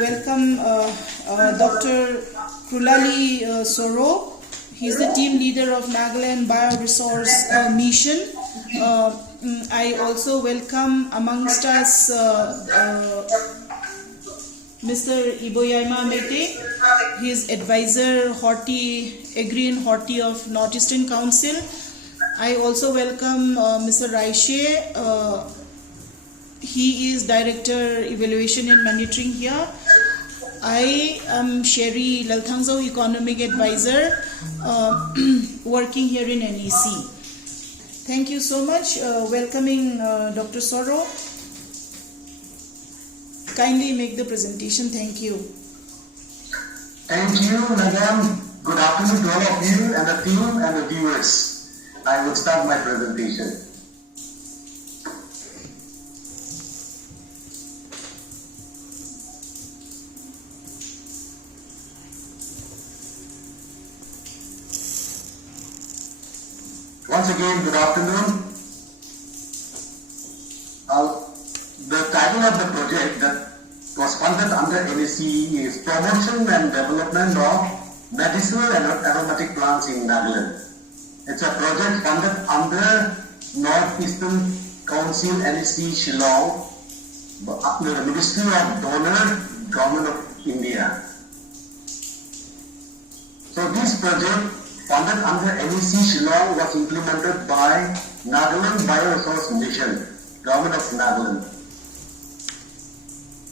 welcome Dr. Krulali Soro. He's the team leader of Nagaland Bioresource Mission. I also welcome amongst us Mr. Iboyaima Mete. He is advisor Agri and Horti of Northeastern Council. I also welcome Mr. Raishe. He is Director Evaluation and Monitoring here. I am Sherry Lalthangzau, Economic Advisor, working here in NEC. Thank you so much. Welcoming Dr. Soro. Kindly make the presentation. Thank you. Thank you, Madam. Good afternoon to all of you and the team and the viewers. I will start my presentation. Once again, good afternoon. The title of the project that was funded under NEC is Promotion and Development of Medicinal and Aromatic Plants in Nagaland. It's a project funded under Northeastern Council NEC Shillong, under the Ministry of Donor, Government of India. So this project funded under NEC Shillong was implemented by Nagaland Bioresource Mission, Government of Nagaland.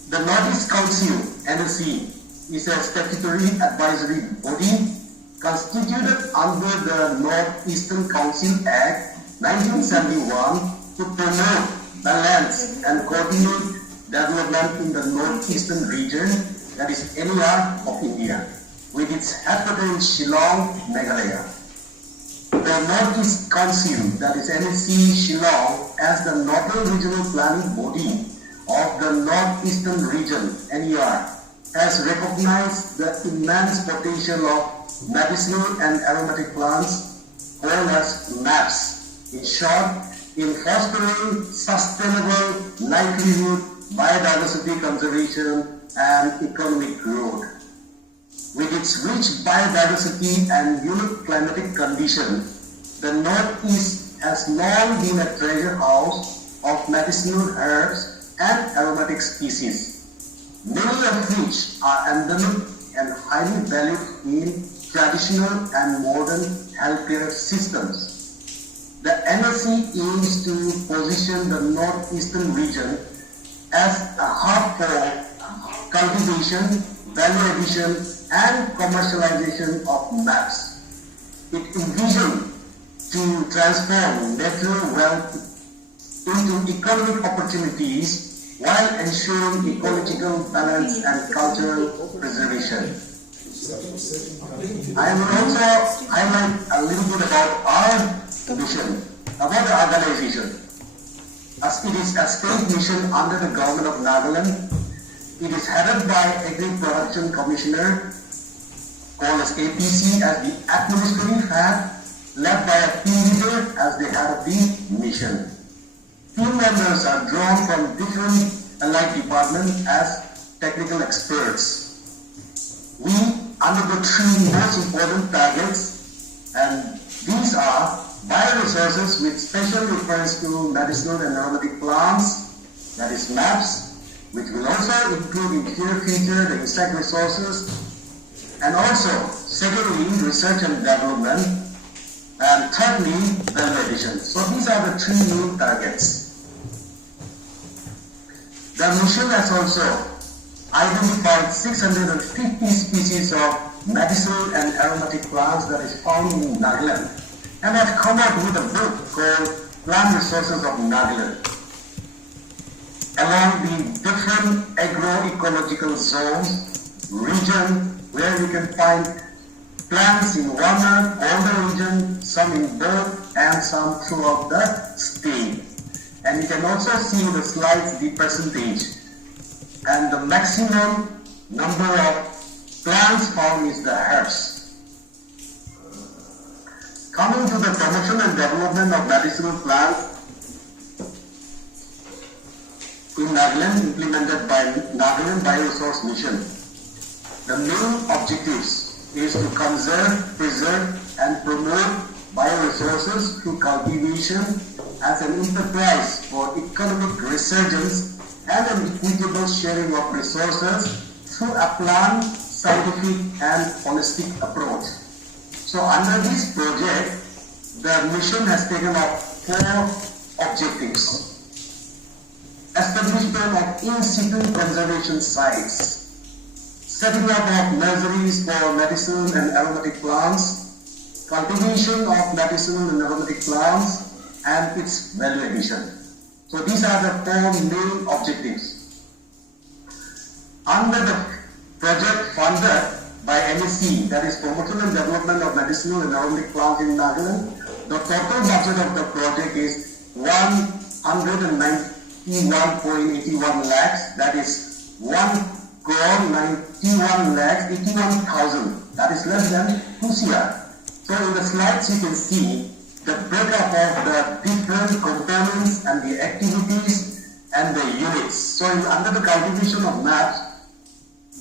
The Northeast Council, NEC, is a statutory advisory body constituted under the Northeastern Council Act 1971 to promote, balance and coordinate development in the Northeastern region, that is NER of India, with its headquarters in Shillong, Meghalaya. The Northeast Council, that is NEC Shillong, as the Northern Regional Planning Body of the Northeastern Region, NER, has recognized the immense potential of medicinal and aromatic plants, called as MAPs, in short, in fostering sustainable livelihood, biodiversity conservation, and economic growth. With its rich biodiversity and unique climatic conditions, the Northeast has long been a treasure house of medicinal herbs and aromatic species, many of which are endemic and highly valued in traditional and modern healthcare systems. The NEC aims to position the Northeastern region as a hub for cultivation, value addition, and commercialization of MAPs. It envisions to transform natural wealth into economic opportunities while ensuring ecological balance and cultural preservation. I will also highlight a little bit about our mission, about the organization. As it is a state mission under the government of Nagaland, it is headed by Agri Production Commissioner, called as APC, as the administrative head, led by a team leader as the head of the mission. Team members are drawn from different allied departments as technical experts. We under the three most important targets, and these are bioresources with special reference to medicinal and aromatic plants, that is MAPs, which will also include in near future the insect resources, and also secondly research and development, and thirdly value addition. So these are the three main targets. The mission has also identified 650 species of medicinal and aromatic plants that is found in Nagaland, and have come up with a book called Plant Resources of Nagaland. Along the different agroecological zones, region where you can find plants in warmer, colder region, some in both, and some throughout the state. And you can also see in the slides the percentage. And the maximum number of plants found is the herbs. Coming to the promotion and development of medicinal plants, in Nagaland implemented by Nagaland Bioresource Mission. The main objectives is to conserve, preserve and promote bioresources through cultivation as an enterprise for economic resurgence and an equitable sharing of resources through a planned, scientific and holistic approach. So under this project, the mission has taken up 4 objectives. Establishment of in-situ conservation sites, setting up of nurseries for medicinal and aromatic plants, cultivation of medicinal and aromatic plants, and its value addition. So these are the 4 main objectives. Under the project funded by NEC, that is Promotion and Development of Medicinal and Aromatic Plants in Nagaland, the total budget of the project is 191.81 lakhs, that is 1,91 lakhs 81,000, that is less than 2 CR. So in the slides you can see the breakup of the different components and the activities and the units. So under the cultivation of maps,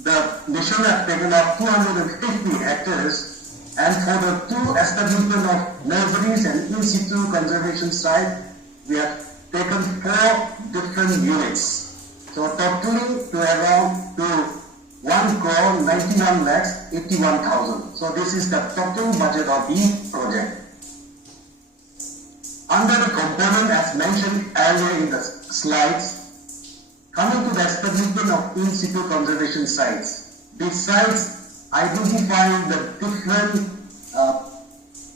the mission has taken up 250 hectares, and for the 2 establishment of nurseries and in-situ conservation site, we have taken 4 different units. So totaling to around 1,91 lakhs 81,000. So this is the total budget of the project. Under the component as mentioned earlier in the slides, coming to the establishment of in-situ conservation sites. These sites identify the different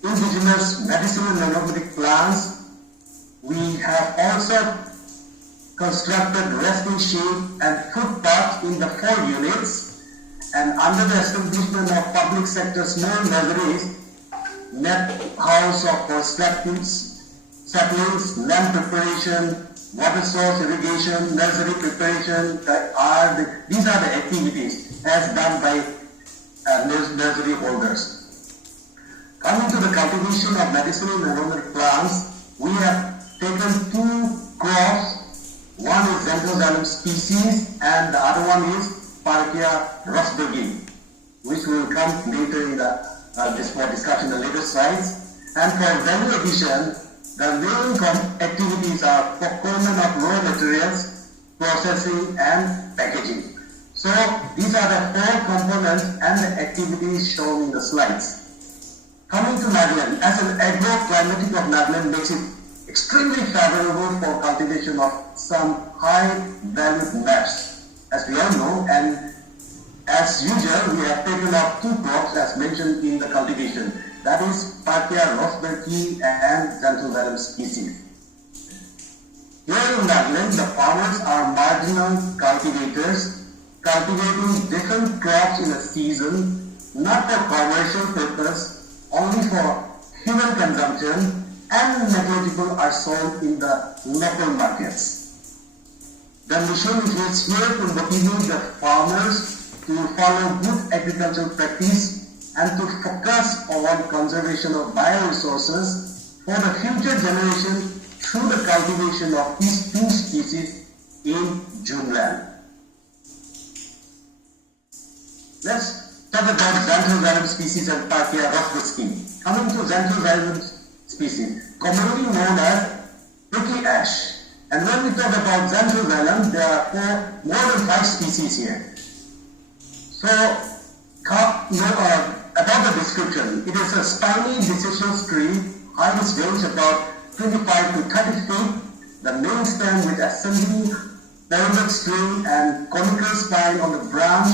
indigenous medicinal and aromatic plants. We have also constructed resting shade and footpaths in the 4 units, and under the establishment of public sector small nurseries, net house for saplings, land preparation, water source irrigation, nursery preparation, these are the activities as done by nursery holders. Coming to the cultivation of medicinal and aromatic plants, we have taken 2 crops. One is Xanthosxylum species and the other one is Parkia rosbergi, which will come later in the discussion in the later slides. And for value addition, the main activities are procurement of raw materials, processing and packaging. So these are the 4 components and the activities shown in the slides. Coming to Nagaland, as an agro-climatic of Nagaland makes it extremely favorable for cultivation of some high-valued maps, as we all know, and as usual, we have taken up 2 crops as mentioned in the cultivation. That is Parkia rosbergi and Xanthosxylum species. Here in Nagaland, the farmers are marginal cultivators, cultivating different crops in a season, not for commercial purpose, only for human consumption, and negligible are sold in the local markets. The mission is here to motivate the farmers to follow good agricultural practice and to focus on conservation of bioresources for the future generation through the cultivation of these 2 species in Juneland. Let's talk about Xanthosxylum species and Parkia rosbergi. Coming to Xanthosxylum species, commonly known as prickly ash. And when we talk about Xanthosxylum, there are more than 5 species here. So, about the description, it is a spiny deciduous tree, height is range about 25 to 30 feet, the main stem with ascending pyramid string and conical spine on the branch,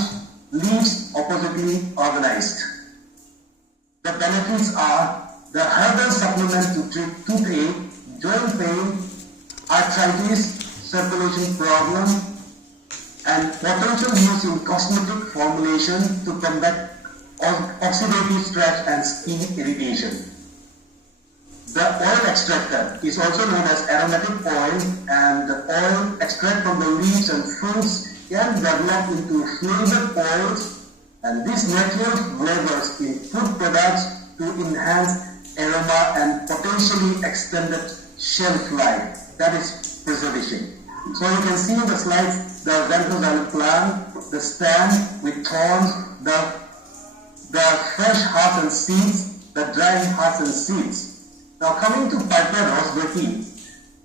leaves oppositely organized. The benefits are the herbal supplement to treat toothache, joint pain, arthritis, circulation problem, and potential use in cosmetic formulation to combat oxidative stress and skin irritation. The oil extractor is also known as aromatic oil, and the oil extract from the leaves and fruits can develop into flavored oils, and these natural flavors in food products to enhance aroma and potentially extended shelf life, that is preservation. So you can see in the slides the xanthosylum plant, the stand with thorns, the fresh hearts and seeds, the dry hearts and seeds. Now coming to Piper rosbecki,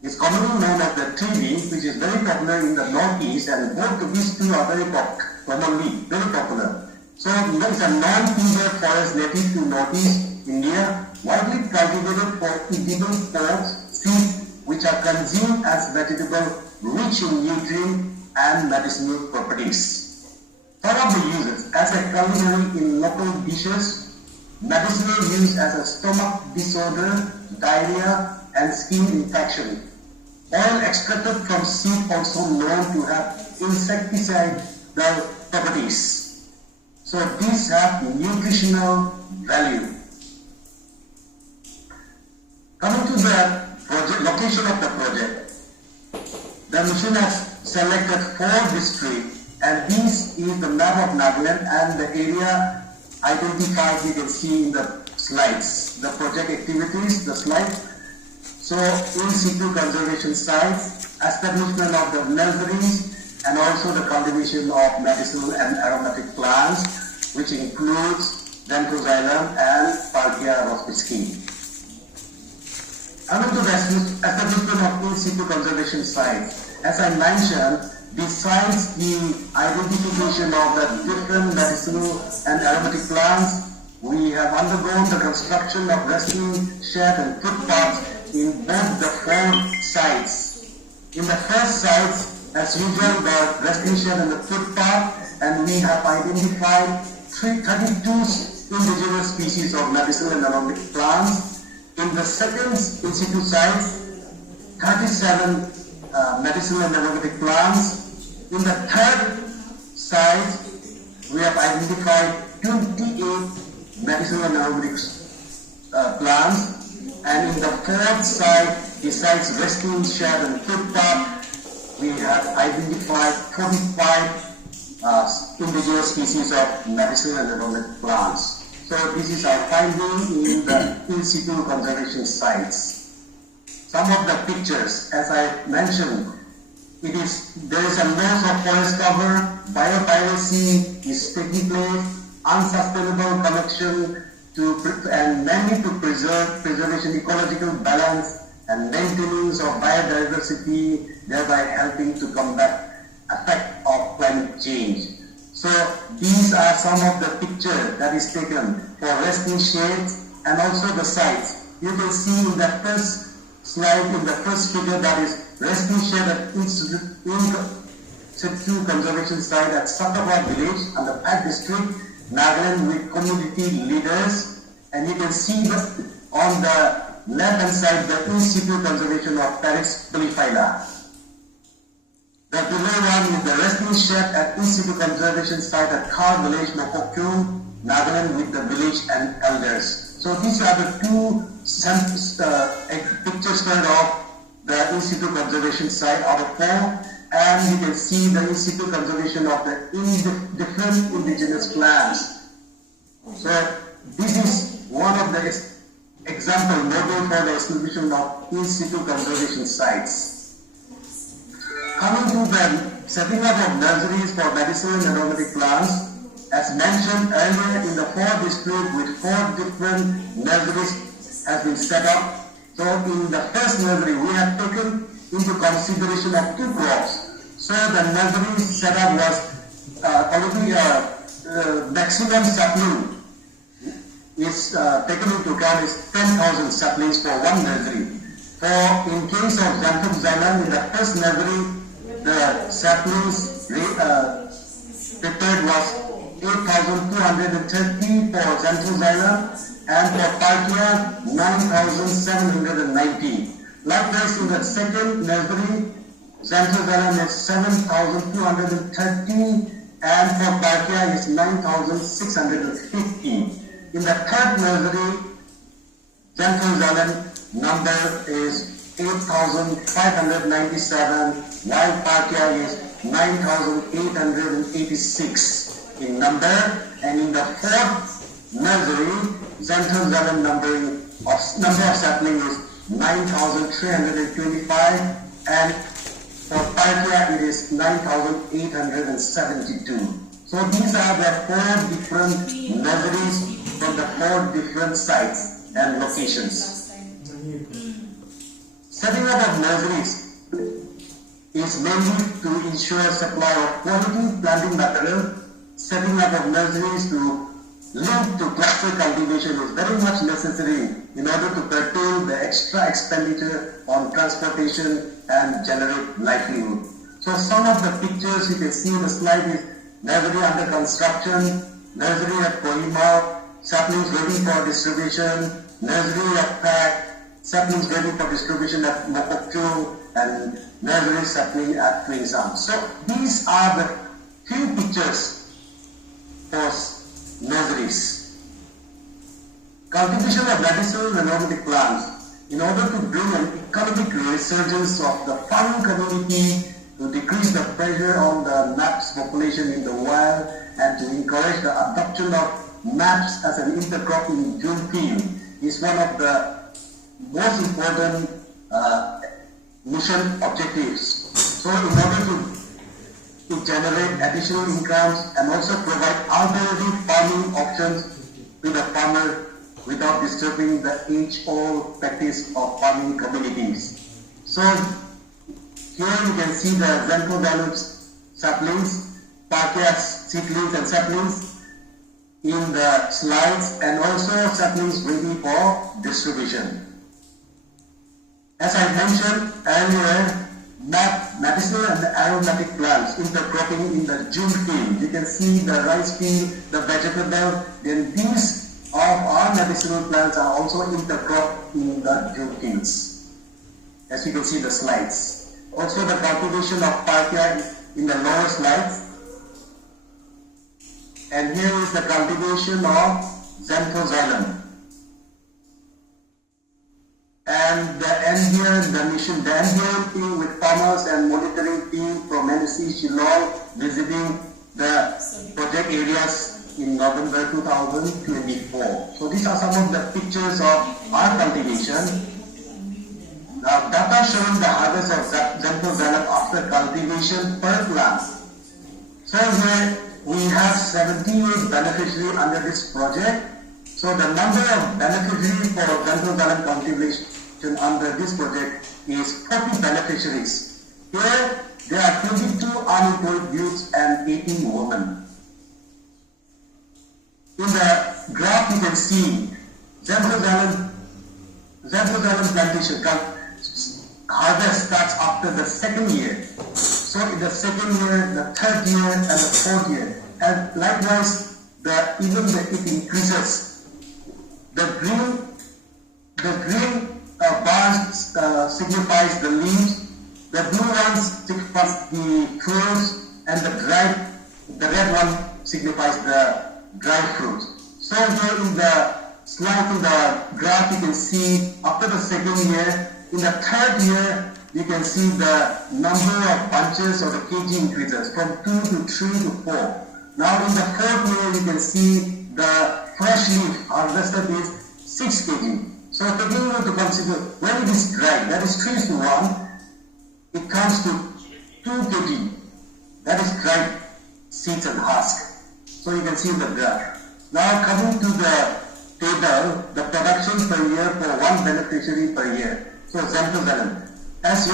is commonly known as the tree, which is very popular in the northeast, and both of these two are very popular. So it's a non-timber forest native to northeast India, widely cultivated for edible foods, seeds which are consumed as vegetable rich in nutrient and medicinal properties. Some of the uses as a culinary in local dishes, medicinal use as a stomach disorder, diarrhea, and skin infection. Oil extracted from seed also known to have insecticide properties. So these have nutritional value. Coming to the location of the project, the mission has selected 4 districts, and this is the map of Nagaland and the area identified you can see in the slides. The project activities, the slide. So in situ conservation sites, establishment of the nurseries, and also the cultivation of medicinal and aromatic plants, which includes xanthosylum and Parkia rosbecki. Coming to the establishment of in situ conservation sites, as I mentioned, besides the identification of the different medicinal and aromatic plants, we have undergone the construction of resting shed and footpaths in both the 4 sites. In the first sites, as usual, the resting shed and the footpath, and we have identified 32 indigenous species of medicinal and aromatic plants. In the second in situ site, 37 medicinal and aromatic plants. In the third site, we have identified 28 medicinal and aromatic plants. And in the fourth site, besides resting shed and footpath, we have identified 45 indigenous species of medicinal and aromatic plants. So this is our finding in the in situ conservation sites. Some of the pictures, as I mentioned, there is a loss of forest cover, biopiracy is taking place, unsustainable collection and mainly to preservation, ecological balance, and maintenance of biodiversity, thereby helping to combat effect of climate change. So these are some of the pictures that is taken for resting shades and also the sites. You can see in the first slide, in the first figure, that is resting shade at in situ conservation site at Sakawat village and the Pat district, Nagaland, with community leaders. And you can see on the left hand side the in situ conservation of Paris polyphylla. The below one is the resting shed at in situ conservation site at Khar village, Mokokkyung, Nagaland, with the village and elders. So these are the 2 pictures of the in situ conservation site out of 4, and you can see the in situ conservation of the different indigenous plants. So this is one of the example model for the establishment of in situ conservation sites. Coming to the setting up of nurseries for medicinal and aromatic plants, as mentioned earlier, in the 4 districts with 4 different nurseries has been set up. So in the first nursery, we have taken into consideration of 2 crops. So the nursery setup was already maximum sapling is taken into account is 10,000 saplings for 1 nursery. For in case of xanthosylum, in the first nursery, the saplings prepared was 8,230 for xanthosylum, and for Parkia 9,790. Likewise, in the second nursery, xanthosylum is 7,230, and for Parkia is 9,650. In the third nursery, xanthosylum number is 8,597, while Parkia is 9,886 in number. And in the fourth nursery, xanthosylum number of sapling is 9,325, and for Parkia, it is 9,872. So these are the 4 different nurseries from the 4 different sites and locations. Setting up of nurseries is mainly to ensure supply of quality planting material. Setting up of nurseries to link to cluster cultivation is very much necessary in order to curtail the extra expenditure on transportation and generate livelihood. So some of the pictures you can see in the slide is nursery under construction, nursery at Kohima, saplings ready for distribution, nursery at Pack, saplings ready for distribution at Mokokchu, and nursery sapling at Twinsam. So these are the few pictures for nurseries. Cultivation of medicinal and aromatic plants in order to bring an economic resurgence of the farming community, to decrease the pressure on the MAPS population in the wild, and to encourage the adoption of MAPS as an intercrop in June field is one of the most important mission objectives. So in order to generate additional incomes and also provide alternative farming options to the farmer without disturbing the age-old practice of farming communities. So here you can see the Xanthoxylum saplings, Parkia seedlings and saplings in the slides, and also saplings ready for distribution. As I mentioned earlier, medicinal and aromatic plants intercropping in the June field. You can see the rice field, the vegetable, then these of our medicinal plants are also intercropped in the June fields, as you can see the slides. Also the cultivation of Parkia in the lower slides. And here is the cultivation of Xanthoxylum. And the NBRM, the NBRM team with farmers and monitoring team from NEC Shillong visiting the project areas in November 2024. So these are some of the pictures of our cultivation. Now data showing the harvest of Xanthoxylum after cultivation per plant. So here we have 78 beneficiaries under this project. So the number of beneficiaries for Xanthoxylum cultivation under this project is 40 beneficiaries. Here there are 22 unemployed youths and 18 women. In the graph you can see Xanthoxylum plantation harvest starts after the 2nd year. So in the 2nd year, the 3rd year, and the 4th year, and likewise it increases. The green bars signifies the leaves, the blue ones signifies the fruits, and the red one signifies the dried fruits. So here in the slide, in the graph, you can see after the 2nd year, in the 3rd year, you can see the number of bunches or the kg increases from 2 to 3 to 4. Now in the 4th year, you can see the fresh leaf harvested is 6 kg. So taking into consider when it is dry, that is 3:1, it comes to 2 kg. That is dried seeds and husk. So you can see the graph. Now coming to the table, the production per year for one beneficiary per year. So Xanthoxylum, as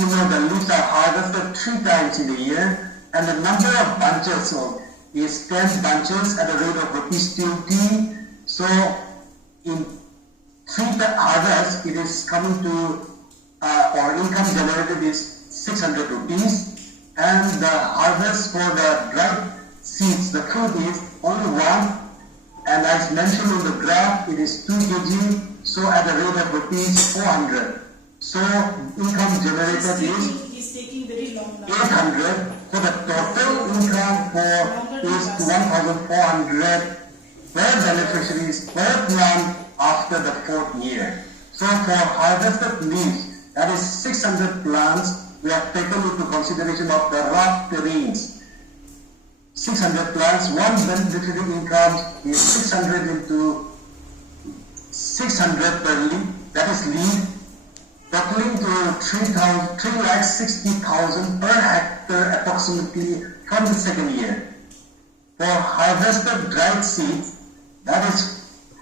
you know, the leaves are harvested 3 times in a year, and the number of bunches is 10 bunches at a rate of ₹2. So in 3 harvests, it is coming to or income generated is ₹600, and the harvest for the dried seeds, the fruit is only 1, and as mentioned on the graph, it is 2 kg. So at the rate of ₹400. So income generated is taking very long now. 800. So the total income is 1,400 per beneficiaries per plant after the 4th year. So for harvested leaves, that is 600 plants, we have taken into consideration of the rough terrains. 600 plants, one beneficiary income is 600 into 600 per leaf, that is leaf, totaling to 3,60,000 per hectare approximately from the second year. For harvested dried seeds, that is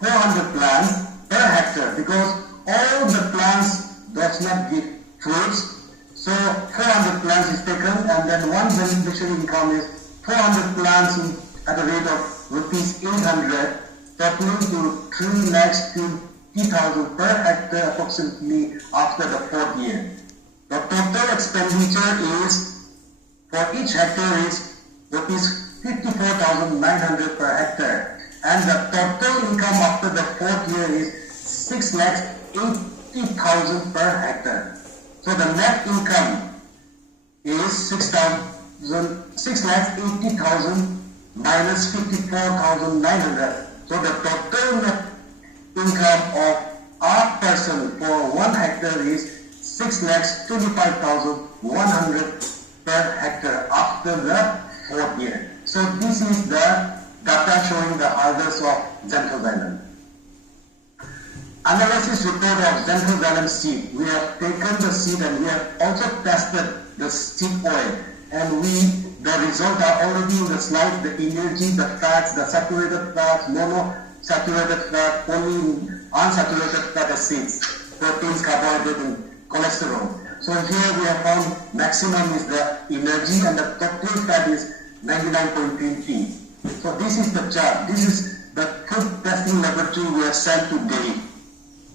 400 plants per hectare, because all the plants does not give fruits. So 400 plants is taken, and then one beneficiary income is 400 plants at a rate of rupees 800, totaling to 3,20,000 per hectare approximately after the fourth year. The total expenditure is for each hectare is rupees 54,900 per hectare, and the total income after the fourth year is 6,80,000 per hectare. So the net income is 6,80,000 minus 54,900. So the total net income of our person for 1 hectare is 6,25,100 per hectare after the fourth year. So this is the data showing the harvest of xanthozylum. Analysis report of xanthozylum seed. We have taken the seed and we have also tested the seed oil, and the results are already in the slide. The energy, the fats, the saturated fats, monosaturated fat, polyunsaturated fat acids, proteins, carbohydrates, and cholesterol. So here we have found maximum is the energy and the total fat is 99.20. So this is the chart. This is the food testing laboratory we have sent to Delhi.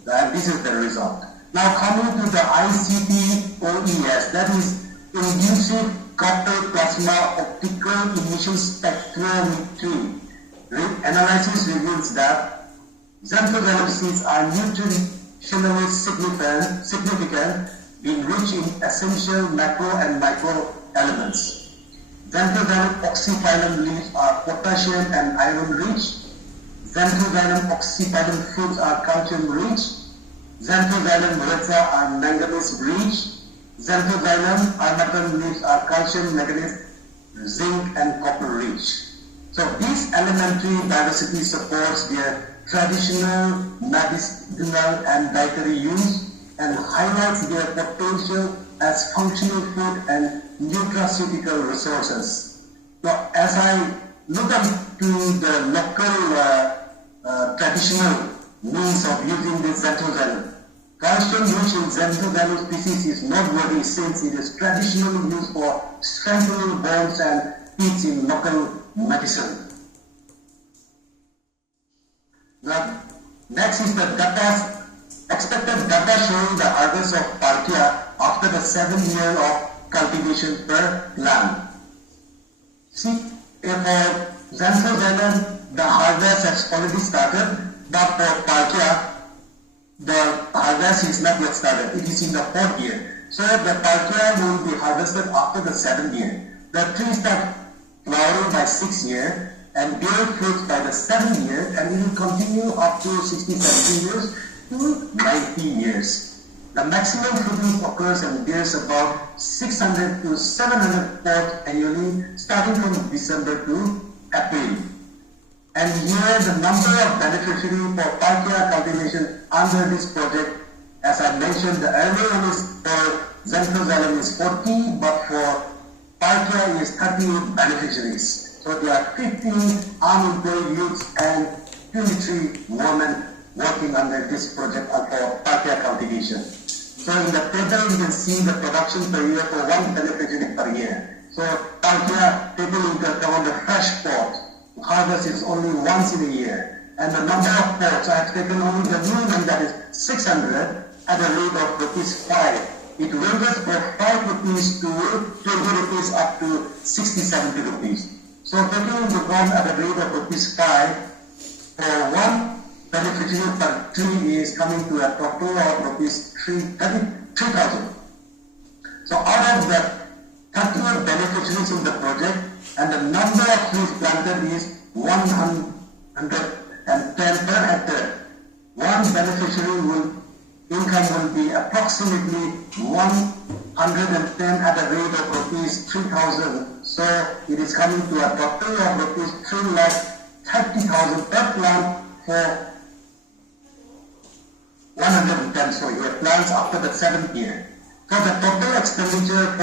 And this is the result. Now coming to the ICP-OES, that is inducive coupled plasma optical emission spectrometry. Analysis reveals that xanthozylum seeds are nutritionally significant, being rich in essential macro and micro elements. Xanthozylum oxyphilum leaves are potassium and iron rich. Xanthozylum oxyphilum fruits are calcium rich. Xanthozylum reza are manganese rich. Xanthozylum armatum leaves are calcium, manganese, zinc, and copper rich. So this elementary diversity supports their traditional, medicinal, and dietary use and highlights their potential as functional food and nutraceutical resources. Now, as I look into the local traditional means of using this xanthozylum, calcium rich in xanthozylum species is noteworthy since it is traditionally used for strengthening bones and teeth in local medicine. Now, next is the expected data showing the harvest of Parkia after the 7th year of cultivation per plant. See, for xanthozylum, the harvest has already started, but for Parkia, the harvest is not yet started. It is in the 4th year. So the Parkia will be harvested after the 7th year. The trees start flowering by 6th year and bear fruits by the 7th year, and it will continue up to 60, 70 years to 90 years. The maximum fruiting occurs and bears about 600 to 700 pods annually, starting from December to April. And here the number of beneficiaries for Parkia cultivation under this project, as I mentioned, the earlier one is for xanthozylum is 40, but for Parkia is 38 beneficiaries. So there are 15 unemployed youths and 23 women working under this project for Parkia cultivation. So in the table you can see the production per year for one beneficiary per year. So Parkia taking into account the fresh pot, harvest is only once in a year. And the number of pots, I have taken only the minimum, that is 600 at a rate of rupees 5. It ranges from 5 rupees to 20 rupees up to 60, 70 rupees. So taking into account at a rate of rupees 5, for one beneficiary per tree is coming to a total of rupees 3,000. So out of the 38 beneficiaries in the project, and the number of trees planted is 110 per hectare. One beneficiary income will be approximately 110 at a rate of rupees 3,000. So it is coming to a total of rupees 3,30,000 per plant for 110 plants after the 7th year. So the total expenditure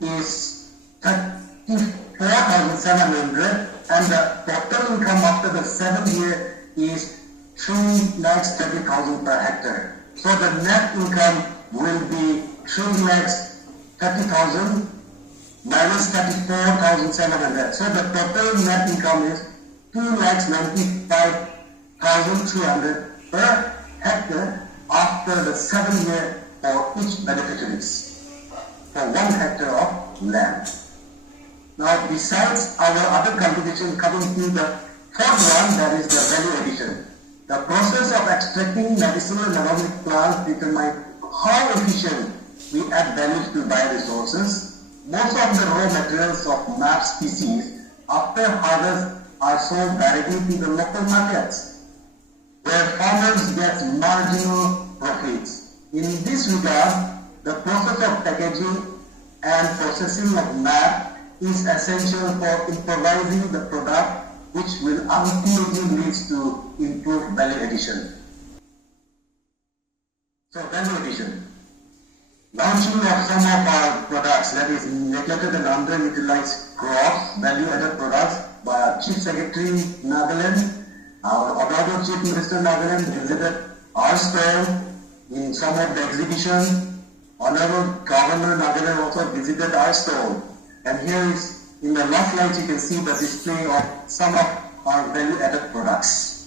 is 34,700 and the total income after the 7th year is 3,30,000 per hectare. So the net income will be 3,30,000 minus 34,700. So the total net income is 2,95,300 per hectare after the 7th year for each beneficiaries for 1 hectare of land. Now, besides our other cultivation, coming to the fourth one, that is the value addition. The process of extracting medicinal and aromatic plants determine how efficient we add value to bioresources. Most of the raw materials of MAP species after harvest are sold directly to the local markets, where farmers get marginal profits. In this regard, the process of packaging and processing of MAP is essential for improvising the product, which will ultimately lead to improved value addition. So, value addition. Launching of some of our products, that is neglected and underutilized crops, value-added products by our Chief Secretary Nagaland. Our Honorable Chief Minister Nagaland visited our stall in some of the exhibitions. Honorable Governor Nagaland also visited our stall. And here is, in the last slide, you can see the display of some of our value-added products.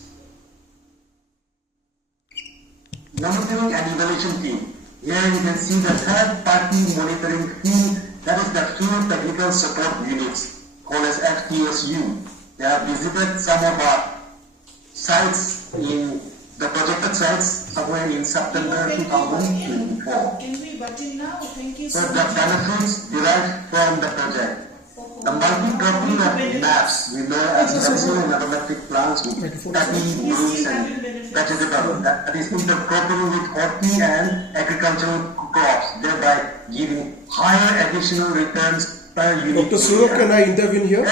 Monitoring and evaluation team. Here you can see the third-party monitoring team, that is the Field Technical Support Units, called as FTSU. They have visited some of our sites in the projected sites somewhere in September 2024. Can we button now? Thank you So so the much. benefits derived from the project. The multi-cropping of MAPs, we know as medicinal and aromatic plants with paddy, maize and vegetable, that is intercropping with horti and agricultural crops, thereby giving higher additional returns per unit. Dr. Suro, can I intervene here?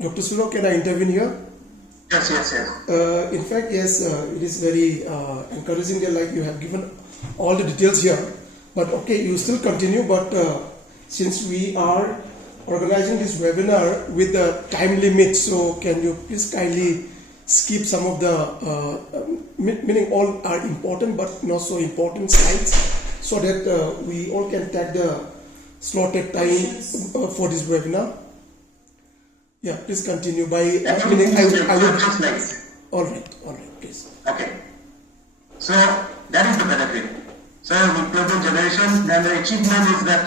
Dr. Suro, can I intervene here? Yes. In fact, yes, it is very encouraging that like you have given all the details here. But okay, you still continue, but since we are organizing this webinar with the time limit, so can you please kindly skip some of the, meaning all are important but not so important slides, so that we all can take the slotted time for this webinar. Yeah, please continue by meaning I will. All right, please. Okay. So that is the benefit. So with global generation, then the achievement is that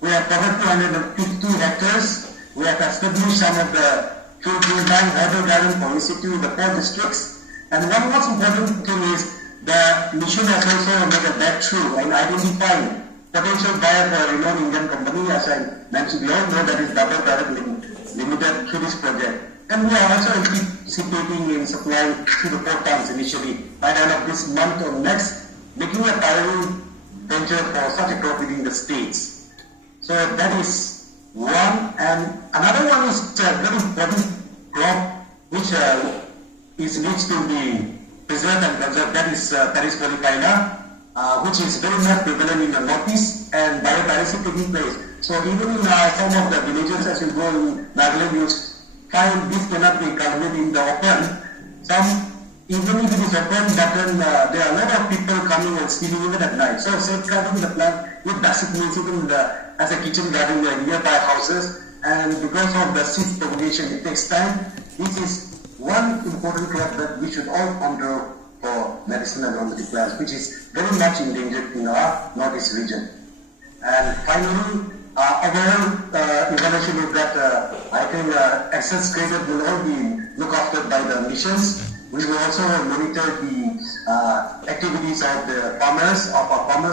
we have covered 250 hectares. We have established some of the field design water garden policy in the 4 districts. And one most important thing is the mission has also made a breakthrough in identifying potential buyer for a renowned Indian company, as I mentioned. We all know that is Double Direct Limited through this project. And we are also anticipating in supplying 2 to 4 tons initially by the end of this month or next, making a pioneering venture for such a crop within the states. So that is one, and another one is a very important crop which needs to be preserved and conserved. That is Paris polyphylla, which is very much prevalent in the northeast, and biodiversity taking place. So even in some of the villages, as you go in Nagaland, you find this cannot be cultivated in the open. Even if it is open, but then there are a lot of people coming and stealing even at night. So safeguarding the plant with basic means, even as a kitchen garden in nearby houses, and because of the seed propagation, it takes time. This is one important crop that we should all ponder for medicinal and aromatic plants, which is very much endangered in our northeast region. And finally, overall evaluation is that I think excess created will all be looked after by the missions. We will also monitor the activities of the farmers,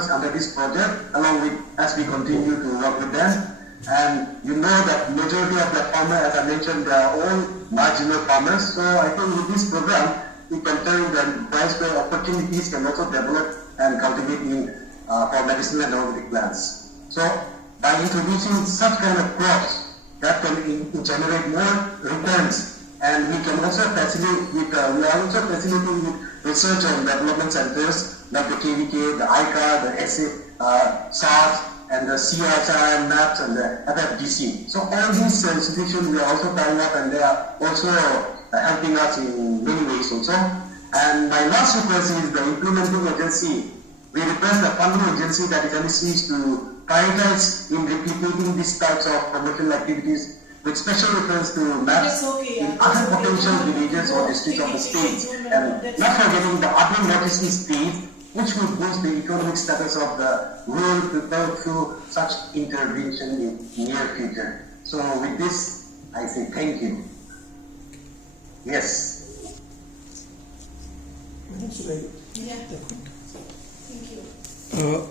under this project, along with as we continue to work with them. And you know that majority of the farmers, as I mentioned, they are all marginal farmers. So I think with this program, we can turn the price where opportunities can also develop and cultivate for medicinal and aromatic plants. So by introducing such kind of crops that can generate more returns and we can also facilitate with, we are also facilitating with research and development centers like the KVK, the ICA, the SARS, and the CSI, MAPS, and the FFDC. So all these institutions we are also tying up, and they are also helping us in many ways also. And my last request is the implementing agency. We request the funding agency, that is NEC, to prioritize in replicating these types of commercial activities with special reference to maps in other potential villages or districts of the state, and not forgetting the other northeast states, which will boost the economic status of the rural people through such intervention in near future. So with this, I say thank you. Yes. Madam, should I? Yeah. Thank you.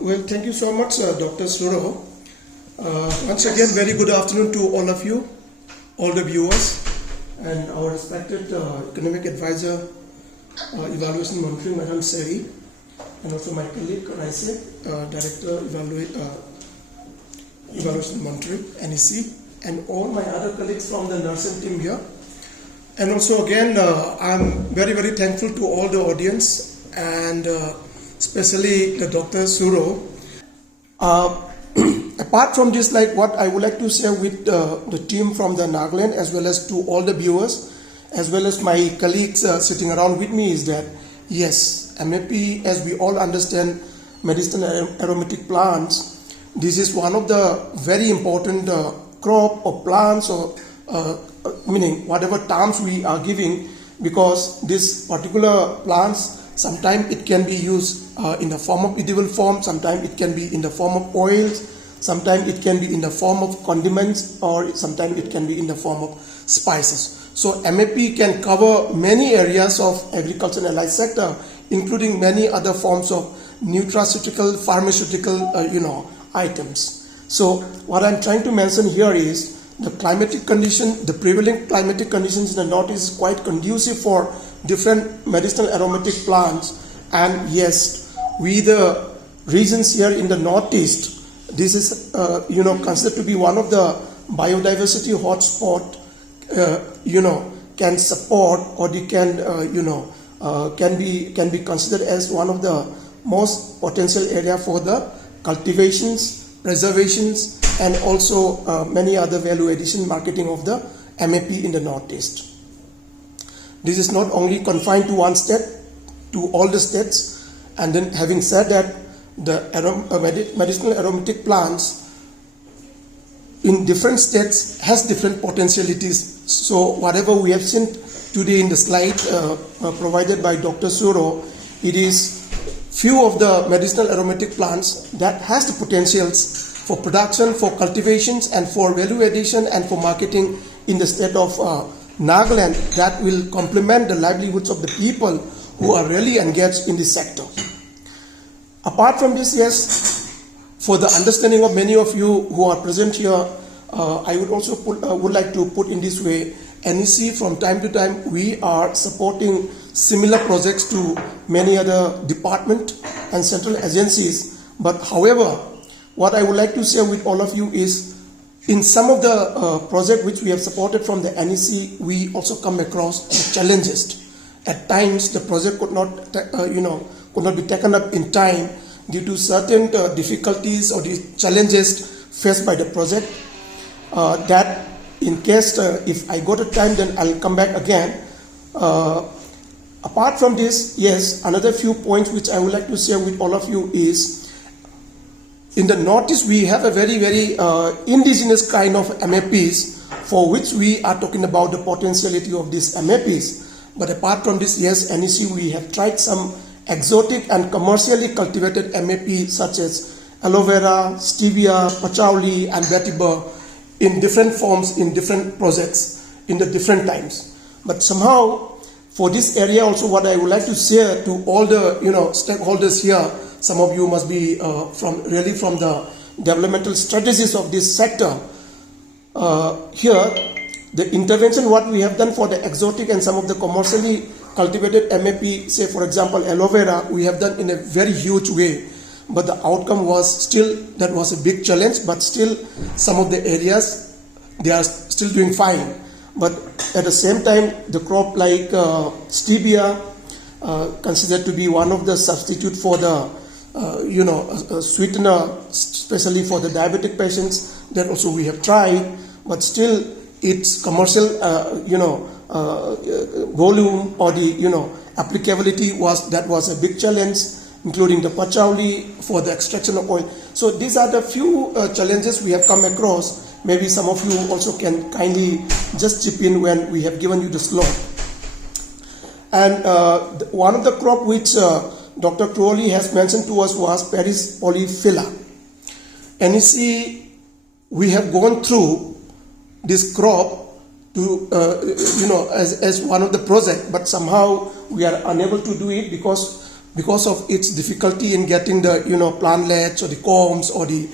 Well, thank you so much, Dr. Suro. Once again, very good afternoon to all of you, all the viewers, and our respected economic advisor, evaluation monitoring, Madam Seri, and also my colleague, Raise, Director, evaluation monitoring, NEC, and all my other colleagues from the nursing team here. And also again, I'm very, very thankful to all the audience, and especially the Dr. Suro. Apart from this, like what I would like to share with the team from the Nagaland, as well as to all the viewers, as well as my colleagues sitting around with me, is that yes, MAP, as we all understand, medicinal aromatic plants, this is one of the very important crop or plants, or meaning whatever terms we are giving, because this particular plants, sometimes it can be used in the form of edible form, sometimes it can be in the form of oils, sometimes it can be in the form of condiments, or sometimes it can be in the form of spices. So MAP can cover many areas of agriculture and allied sector, including many other forms of nutraceutical, pharmaceutical, items. So what I'm trying to mention here is the climatic condition, the prevailing climatic conditions in the northeast is quite conducive for different medicinal aromatic plants. And yes, we the regions here in the northeast, this is considered to be one of the biodiversity hotspot. Can support, or they can can be considered as one of the most potential area for the cultivations, preservations, and also many other value addition marketing of the MAP in the northeast. This is not only confined to one state, to all the states. And then, having said that, the medicinal aromatic plants in different states has different potentialities. So whatever we have seen today in the slide provided by Dr. Suro, it is few of the medicinal aromatic plants that has the potentials for production, for cultivations, and for value addition, and for marketing in the state of Nagaland, that will complement the livelihoods of the people who are really engaged in this sector. Apart from this, yes, for the understanding of many of you who are present here, I would also would like to put in this way, NEC from time to time we are supporting similar projects to many other department and central agencies. But however, what I would like to share with all of you is, in some of the projects which we have supported from the NEC, we also come across challenges. At times, the project could not be taken up in time due to certain difficulties or the challenges faced by the project. That in case if I got a time, then I'll come back again. Apart from this, yes, another few points which I would like to share with all of you is, in the northeast we have a very, very indigenous kind of MAPs, for which we are talking about the potentiality of these MAPs. But apart from this, yes, NEC, we have tried some exotic and commercially cultivated MAP such as aloe vera, stevia, patchouli, and vetiver in different forms, in different projects, in the different times. But somehow, for this area also, what I would like to share to all the stakeholders here, some of you must be from the developmental strategies of this sector. Here, the intervention what we have done for the exotic and some of the commercially cultivated MAP, say for example aloe vera, we have done in a very huge way. But the outcome was still, that was a big challenge, but still some of the areas, they are still doing fine. but at the same time, the crop like stevia, considered to be one of the substitute for the sweetener, especially for the diabetic patients. That also we have tried, but still its commercial volume or the applicability was a big challenge, including the pachauli for the extraction of oil. So these are the few challenges we have come across. Maybe some of you also can kindly just chip in when we have given you the slot. And one of the crop which Dr. Crowley has mentioned to us was Paris polyphylla. NEC, we have gone through this crop to as one of the project, but somehow we are unable to do it because of its difficulty in getting the plantlets or the combs or the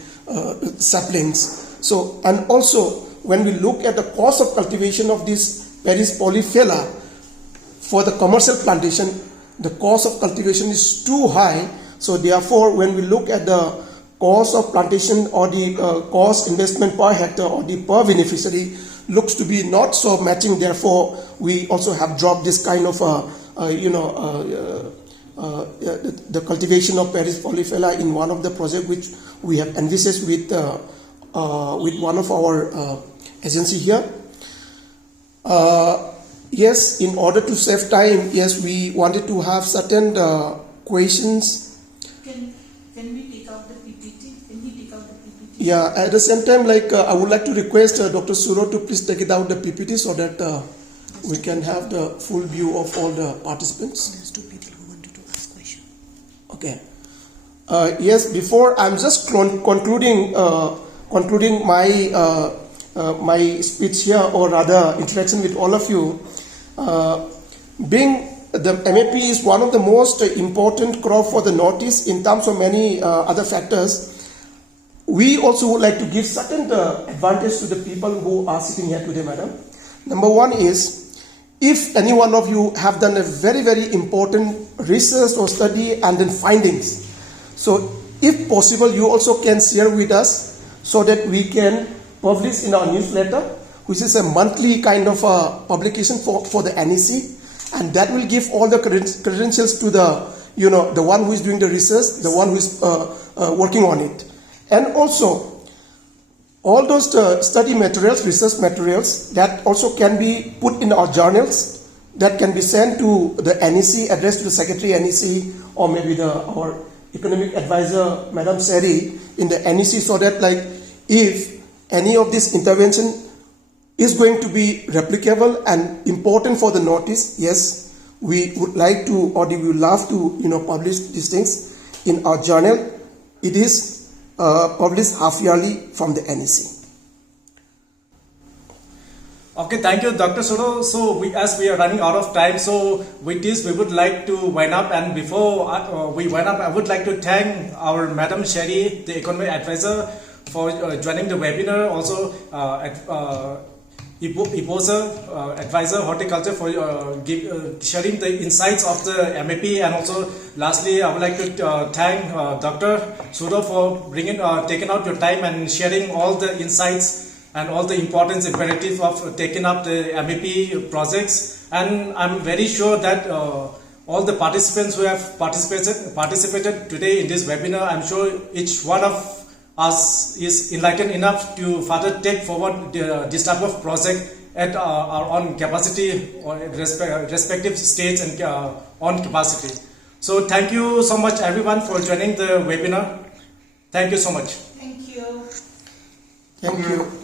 saplings. So, and also when we look at the cost of cultivation of this Paris polyphylla for the commercial plantation, the cost of cultivation is too high. So therefore, when we look at the cost of plantation or the cost investment per hectare or the per beneficiary, looks to be not so matching. Therefore, we also have dropped this kind of the cultivation of Paris polyphylla in one of the projects which we have envisaged with one of our agency here. Yes, in order to save time, yes, we wanted to have certain questions. Can we take out the PPT? Can we take out the PPT? Yeah, at the same time, I would like to request Dr. Suro to please take it out the PPT so that we can have the full view of all the participants. There's two people who wanted to ask questions. Okay. Yes, before I'm just concluding my my speech here, or rather interaction with all of you. Being the MAP is one of the most important crop for the Northeast in terms of many other factors. We also would like to give certain advantage to the people who are sitting here today, madam. Number one is, if any one of you have done a very, very important research or study and then findings, so if possible, you also can share with us so that we can publish in our newsletter, which is a monthly kind of publication for the NEC, and that will give all the credentials to the the one who is doing the research, the one who is working on it, and also all those study materials, research materials, that also can be put in our journals, that can be sent to the NEC, addressed to the Secretary NEC, or maybe our economic advisor, Madam Seri, in the NEC, so that if any of this intervention is going to be replicable and important for the Northeast, yes, we would like to, or we would love to, publish these things in our journal. It is published half yearly from the NEC. Okay, thank you, Dr. Suro. So, as we are running out of time, so with this, we would like to wind up. And before we wind up, I would like to thank our Madam Sherry, the economic advisor, for joining the webinar. Also, Iposa, advisor horticulture, for sharing the insights of the MAP. And also, lastly, I would like to thank Dr. Suro for taking out your time and sharing all the insights and all the importance imperative of taking up the MAP projects. And I'm very sure that all the participants who have participated today in this webinar, I'm sure each one of us is enlightened enough to further take forward this type of project at our own capacity or respective states and on capacity. So thank you so much everyone for joining the webinar. Thank you so much. Thank you. Thank you.